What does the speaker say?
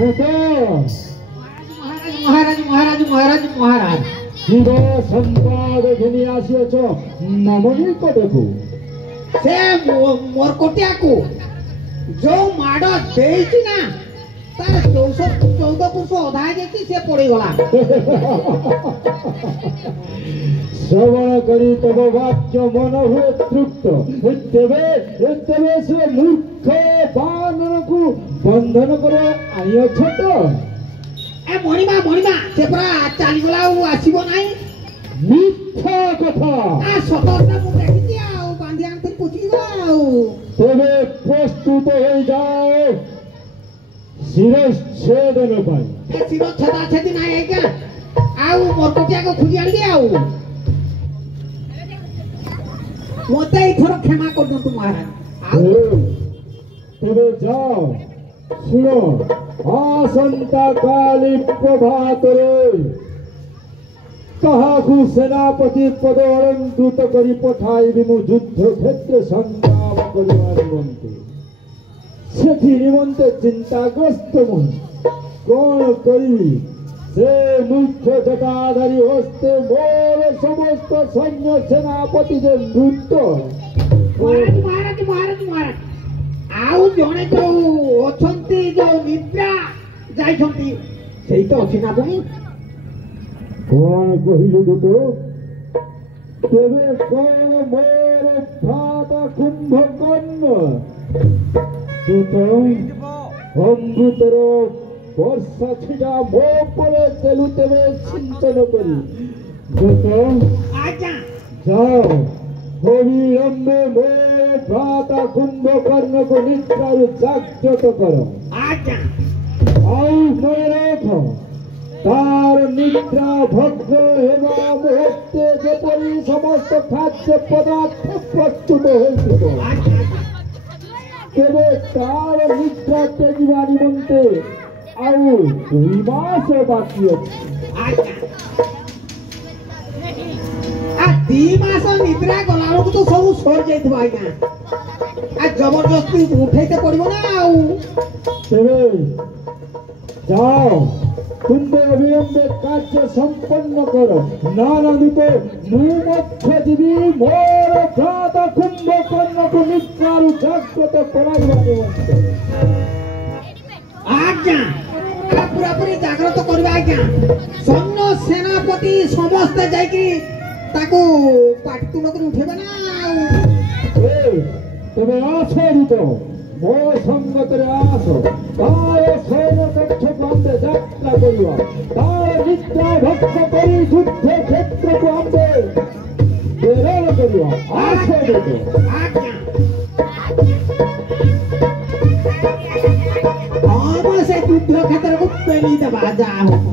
মহারাজ মহারাজ মহারাজ মহারাজ শিব সম্পদ ঘেনি আসিଅছ মামনি কটକୁ ସେ ମୋରକଟିଆକୁ ଯୋଉ ମାଡ ଦେଇଛି ନା ତାର 14 ପୁରୁଷ ଅଧା ହେଇଯାଇଛି ସେ ପଡିଗଲା। ଶ୍ରବଣ କରି ତବ ବାକ୍ୟ ମନ ହୁଏ ତୃପ୍ତ ତେବେ ସେ ମୂର୍ଖ ବାନରକୁ ବନ୍ଧନ କର ଆଣିଅଛ ତ? ଏ ମଣିମା ସେ ପୁରା ଚାଲିଗଲା ଆଉ ଆସିବ ନାହିଁ। ମିଥ୍ୟା କଥା। ସତର୍କ ମୁଁ ଦେଖିଛି ଆଉ ବାନ୍ଧି ଆଣିଥିଲି ପୁଚିଗଲା ଆଉ। ତେବେ ପ୍ରସ୍ତୁତ ହୋଇଯାଏ ଶିରଚ୍ଛେଦନ ପାଇଁ। ଶିରଚ୍ଛେଦା ଛେଦି ନାହିଁ ଆଜ୍ଞା ଆଉ ମୋରକଟିଆକୁ ଖୋଜି ଆଣିବି ଆଉ। ମତେ ଏଇଥର କ୍ଷମା କରିଦିଅନ୍ତୁ ମହାରାଜ। ତେବେ ଯାଅ ଶୁଣ ଆସନ୍ତା କାଲି ପ୍ରଭାତରେ କାହାକୁ ସେନାପତି ପଦ ଅଳଙ୍କୃତ କରି ପଠାଇବି ମୁଁ ଯୁଦ୍ଧ କ୍ଷେତ୍ର ସଂଗ୍ରାମ କରିବା ନିମନ୍ତେ। ସେଥି ନିମନ୍ତେ ଚିନ୍ତାଗ୍ରସ୍ତ ମୁଁ କଣ କରିବି? ସେ ମୁଖ୍ୟ ଜଟାଧାରୀ ହସ୍ତେ ମୋର ସମସ୍ତ ସୈନ୍ୟ ସେନାପତି ଯେ ମୃତ। ମହାରାଜ ଆଉ ଜଣେ ଯୋଉ ଅଛନ୍ତି ଯୋଉ ନିଦ୍ରା ଯାଇଛନ୍ତି ସେଇ ତ ଅଛି ନା ପୁଣି। କଣ କହିଲୁ ତୁ? ତେବେ କଣ ମୋର ଭ୍ରାତା କୁମ୍ଭକର୍ଣ୍ଣ ଅମୃତର ବର୍ଷା ଛିଡ଼ା ମୋ ଉପରେ ତେଲୁ ତେବେ ସିଞ୍ଚନ କରି ଯାଅ ଅବିଳମ୍ବେ ମୋର ଭ୍ରାତା କୁମ୍ଭକର୍ଣ୍ଣକୁ ନିଦ୍ରାରୁ ଜାଗ୍ରତ କର। ଆଉ ମନେ ରଖ ତାର ନିଦ୍ରା ଭଗ୍ନ ହେବା ମୁହୂର୍ତ୍ତେ ଯେପରି ସମସ୍ତ ଖାଦ୍ୟ ପଦାର୍ଥ ପ୍ରସ୍ତୁତ ହୋଇଥିବ। ତେବେ ତାର ନିଦ୍ରା ତ୍ୟାଗିବା ନିମନ୍ତେ ଆଉ 2 ମାସ ବାକି ଅଛି। 2 ମାସ ନିଦ୍ରା ଗଲା ବେଳକୁ ତ ସବୁ ସରି ଯାଇଥିବ ଆଜ୍ଞା। ଜବରଦସ୍ତି ଉଠେଇତେ ପଡିବ ନା ଆଉ। ତେବେ ଯାଅ ତୁମେ ଅବିଳମ୍ବେ କାର୍ଯ୍ୟ ସମ୍ପନ୍ନ କର। ନାରାୟଣ ମୁଁ ମଧ୍ୟ ଯିବି ମୋର ଭ୍ରାତା କୁମ୍ଭକର୍ଣ୍ଣକୁ ନିଦ୍ରାରୁ ଜାଗ୍ରତ କରାଇବା ନିମନ୍ତେ। ଆଜ୍ଞା ପୁରାପୁରି ଜାଗ୍ରତ କରିବା ଆଜ୍ଞା। ସୈନ୍ୟ ସେନାପତି ସମସ୍ତେ ଯାଇକି ତାକୁ ପାଟିତୁଣ୍ଡ କରି ଉଠେଇବେ ନା ଆଉ। ତମେ ଆସ ଦୂତ ମୋ ସଙ୍ଗତରେ ଆସ। ତାର ସୈନ୍ୟ କକ୍ଷକୁ ଆମ୍ଭେ ଯାତ୍ରା କରିବା। ତାର ନିଦ୍ରା ଭକ୍ତ କରି ଯୁଦ୍ଧ କ୍ଷେତ୍ରକୁ ଆମ୍ଭେ ପ୍ରେରଣ କରିବା। ଆସ ଦୂତ। ସେ ଯୁଦ୍ଧ କ୍ଷେତ୍ରକୁ ପେଲି ଦେବା ଯାହା ହବ।